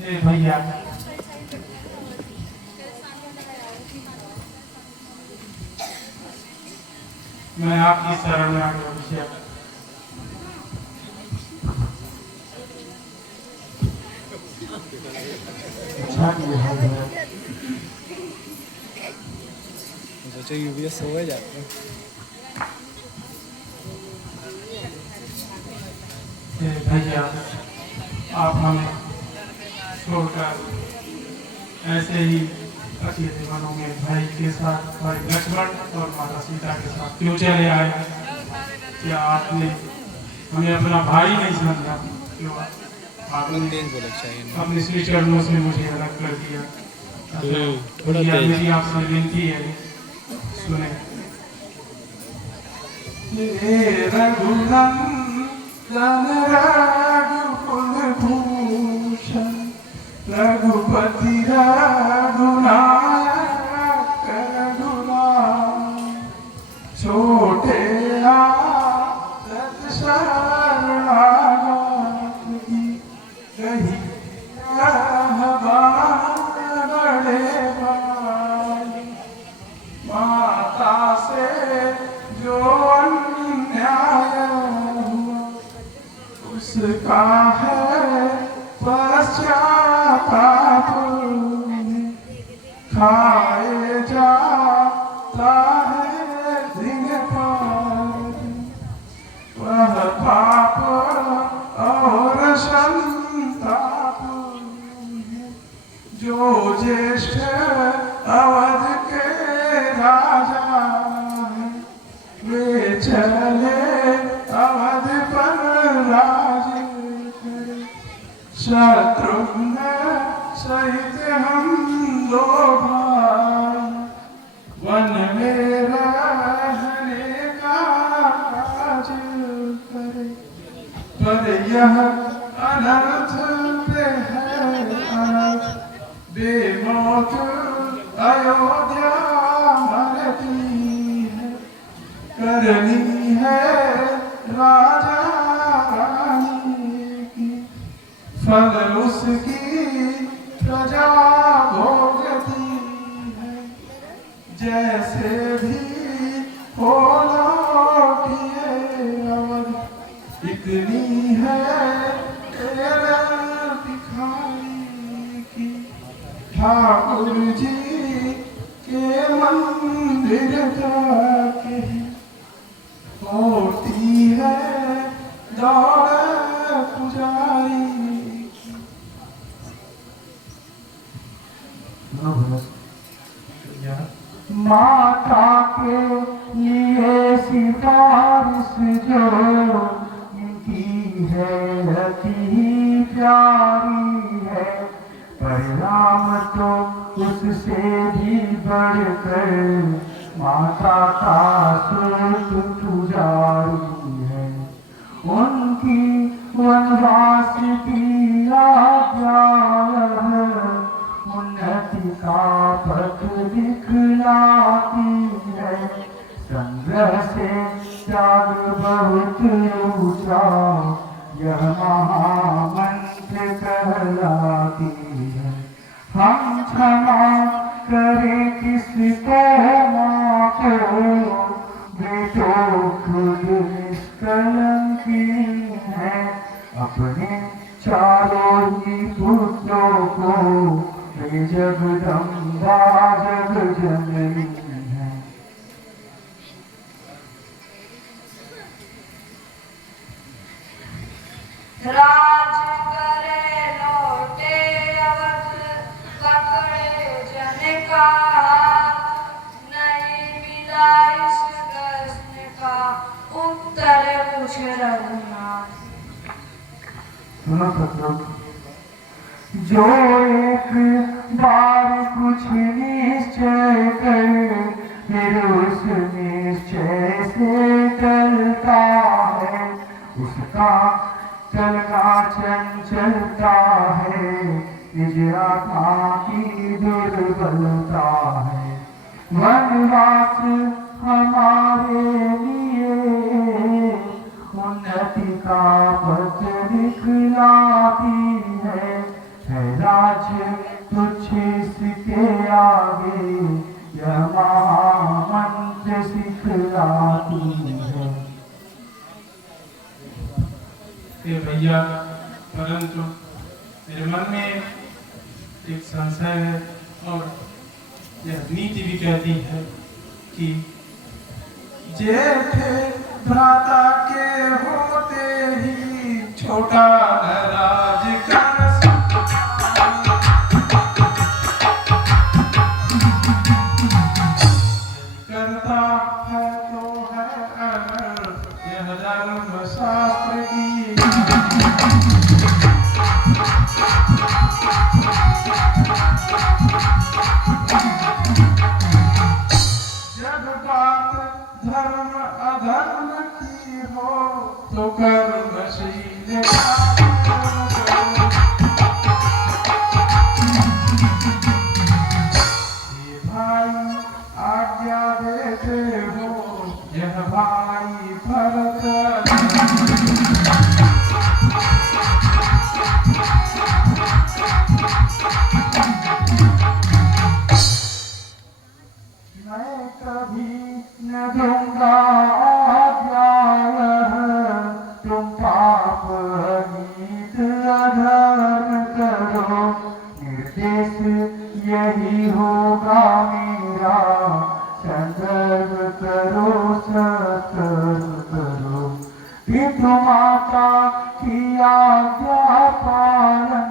ए भैया, मैं आपकी शरण में आ गया भैया। अच्छा किया है। सोचो यूबीएस हो जाते हैं। भैया, आप हमें छोड़कर ऐसे ही अकेले वनों में भाई के साथ, भाई लक्ष्मण और माता सीता के साथ क्यों चले आए? क्या आपने हमें अपना भाई नहीं समझा? क्यों आपने अपने श्री चरणों से मुझे अलग कर दिया? भैया, मेरी आपसे विनती है, सुने। रघुनंदन रघुकुल भूषण रघुपति रघुनायक रघुनाथ छोटे आदत शरणागत की कही बड़े भाई माता से जो अन्याय हुआ उसका है पश्चाताप खाए जाता है दिन पर वह पाप और संताप जो ज्येष्ठ अवध के राजा हैं वे चले अवध पर राज करे शत्रुघ्न सहित हम लोग वन में रहने का काज करे पर यह अनर्थ पे है अनर्थ बेमौत अयोध्या मरती है करनी है राजा रानी की फल उसकी प्रजा भोगती है जैसे भी हो लौटिए अवध इतनी है तेरे दिखाई की ठाकुर जी के मंदिर तक होती है दौड़ पुजारी माता के लिए सिफारिश जो इनकी है अति प्यारी है परिणाम तो उससे भी बढ़कर माता का स्रोत पुजारी है उनकी वनवास की आज्ञा है उन्नति का पथ दिखलाती है संग्रह से त्याग बहुत ऊंचा यह महामंत्र कहलाती है हम क्षमा करें किसको माँ को बेटों खुद निष्कलंकी है अपने चारों ही पुत्रों को वे जगदम्बा जग जननी है राज करे लौटे अवध पकड़े जन का नहीं मिला इस प्रश्न का उत्तर पूछ रघुनाथ सुनो सतलोक जो एक बार कुछ निश्चय कर फिर उस निश्चय से टलता है उसका चलना चंचलता है निज आत्मा की दुर्बलता है वनवास हमारे लिए उन्नति का पथ दिखलाती है आज तुझ के आगे यह महामंत्र सिखलाती है। ये भैया, परंतु मेरे मन में एक संशय है और यह नीति भी कहती है कि जेठ भ्राता के होते ही छोटा राज कर करता है तो है यह धर्म शास्त्र की जब बात धर्म अधर्म की हो तो कर्मशील भाई आज्ञा देते हो यह भाई भरत मैं कभी न दूंगा आज्ञा तुम पाप अनीत अधर्म करो निर्देश यही होगा मेरा संदर्भ करो सत्कर्म करो पितृ माता की आज्ञा पालन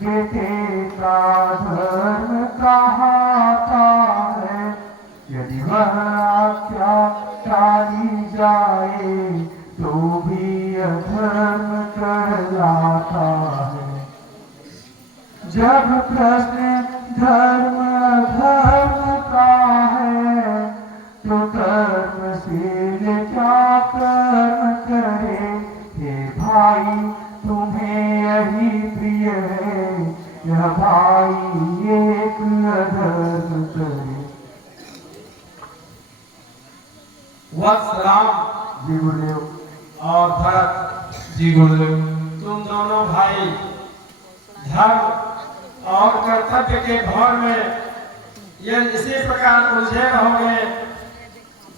बेटे का धर्म कहाता है यदि वह आज्ञा टाली जाए तो भी अधर्म कहलाता है। जब प्रश्न धर्म अधर्म का है तो कर्मशील क्या कर्म करे। हे भाई तुम्हें यही प्रिय है यह भाई एक अधर्म करे। वत्स राम जी गुरुदेव और भरत, जी गुरुदेव, तुम दोनों भाई धर्म और कर्तव्य के भौर में ये इसी प्रकार उलझे रहोगे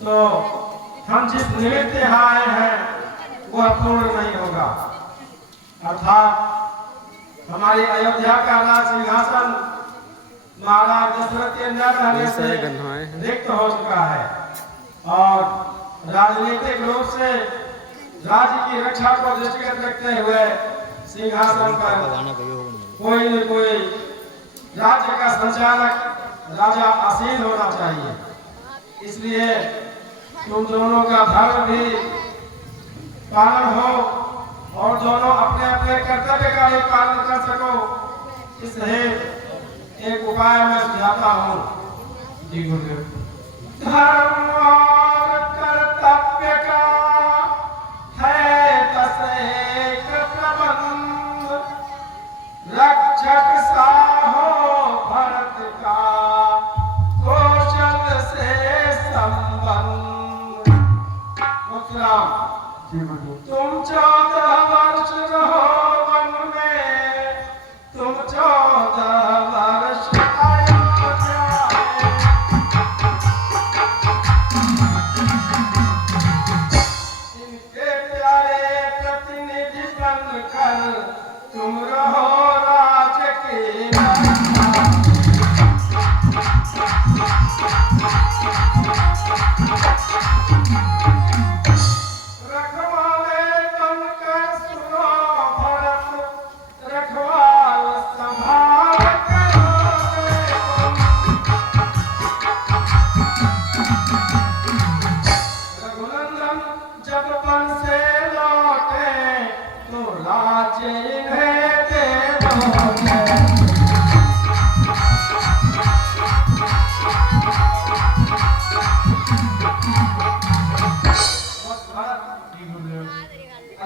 तो हम जिस निमित्त यहाँ आए हैं वह पूर्ण नहीं होगा। अर्थात हमारी अयोध्या का राज सिंहासन महाराज दशरथ के न रहने से रिक्त हो चुका है और राजनीतिक रूप से राज्य की रक्षा को दृष्टिगत रखते हुए सिंहासन पर कोई न कोई राज्य का संचालक राजा आसीन होना चाहिए। इसलिए तुम दोनों का धर्म भी पालन हो और दोनों अपने अपने कर्तव्य का भी पालन कर सको, इसलिए एक उपाय मैं सुझाता हूँ। जी गुरुदेव। धर्म और कर्तव्य का है बस एक प्रबंध, रक्षक साहो भरत का कौशल से संबंध। मुखराम, तुम 14 वर्ष रहो वन में, तुम 14 वर्ष तुम रहो राज के रखवाले बनकर सुनो भरत, रखवाल संभाल करोगे रघुनंदन जब वन से लौटे तो राज्य इन्हें दे दोगे।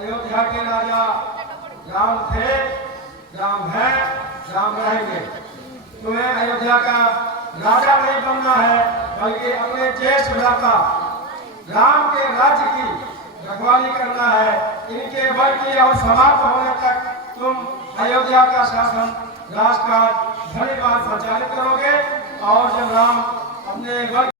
अयोध्या के राजा राम थे, राम है, राम रहेंगे। तुम्हें अयोध्या का राजा नहीं बनना है बल्कि अपने ज्येष्ठ भ्राता राम के राज्य की रखवाली करना है। इनके वर्ग की और समाप्त होने तक तुम अयोध्या का शासन राष्ट्र का धन्यवाद संचालित करोगे और जब राम अपने